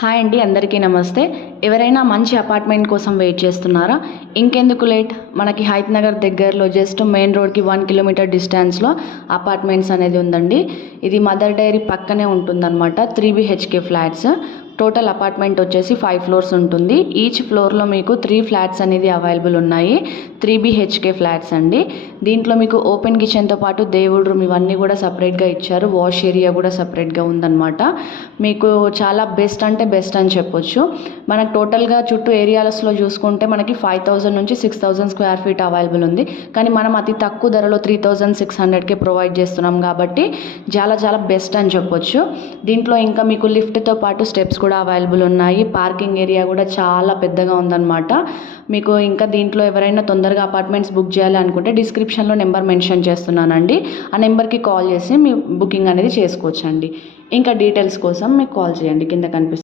Hi అండి, అందరికీ నమస్తే. ఎవరైనా మంచి అపార్ట్మెంట్ కోసం వెయిట్ చేస్తున్నారా? ఇంకెందుకు లేట్, మనకి హైత్ నగర్ దగ్గరలో జస్ట్ మెయిన్ రోడ్కి 1 కిలోమీటర్ డిస్టెన్స్లో అపార్ట్మెంట్స్ అనేది ఉందండి. ఇది మదర్ డైరీ పక్కనే ఉంటుందన్నమాట. 3 BHK ఫ్లాట్స్. టోటల్ అపార్ట్మెంట్ వచ్చేసి 5 ఫ్లోర్స్ ఉంటుంది. ఈచ్ ఫ్లోర్లో మీకు 3 ఫ్లాట్స్ అనేది అవైలబుల్ ఉన్నాయి. 3 BHK ఫ్లాట్స్ అండి. దీంట్లో మీకు ఓపెన్ కిచెన్తో పాటు దేవుడు రూమ్ ఇవన్నీ కూడా సపరేట్గా ఇచ్చారు. వాష్ ఏరియా కూడా సపరేట్గా ఉందన్నమాట. మీకు చాలా బెస్ట్ అంటే బెస్ట్ అని చెప్పొచ్చు. మనకు టోటల్గా చుట్టూ ఏరియాస్లో చూసుకుంటే మనకి 5,000 నుంచి 6,000 స్క్వేర్ ఫీట్ అవైలబుల్ ఉంది. కానీ మనం అతి తక్కువ ధరలో 3,600కే ప్రొవైడ్ చేస్తున్నాం కాబట్టి చాలా చాలా బెస్ట్ అని చెప్పొచ్చు. దీంట్లో ఇంకా మీకు లిఫ్ట్తో పాటు స్టెప్స్ కూడా అవైలబుల్ ఉన్నాయి. పార్కింగ్ ఏరియా కూడా చాలా పెద్దగా ఉందన్నమాట. మీకు ఇంకా దీంట్లో ఎవరైనా తొందరగా అపార్ట్మెంట్స్ బుక్ చేయాలి అనుకుంటే డిస్క్రిప్షన్లో నెంబర్ మెన్షన్ చేస్తున్నానండి. ఆ నెంబర్కి కాల్ చేసి మీ బుకింగ్ అనేది చేసుకోవచ్చండి. ఇంకా డీటెయిల్స్ కోసం మీకు కాల్ చేయండి, కింద కనిపిస్తుంది.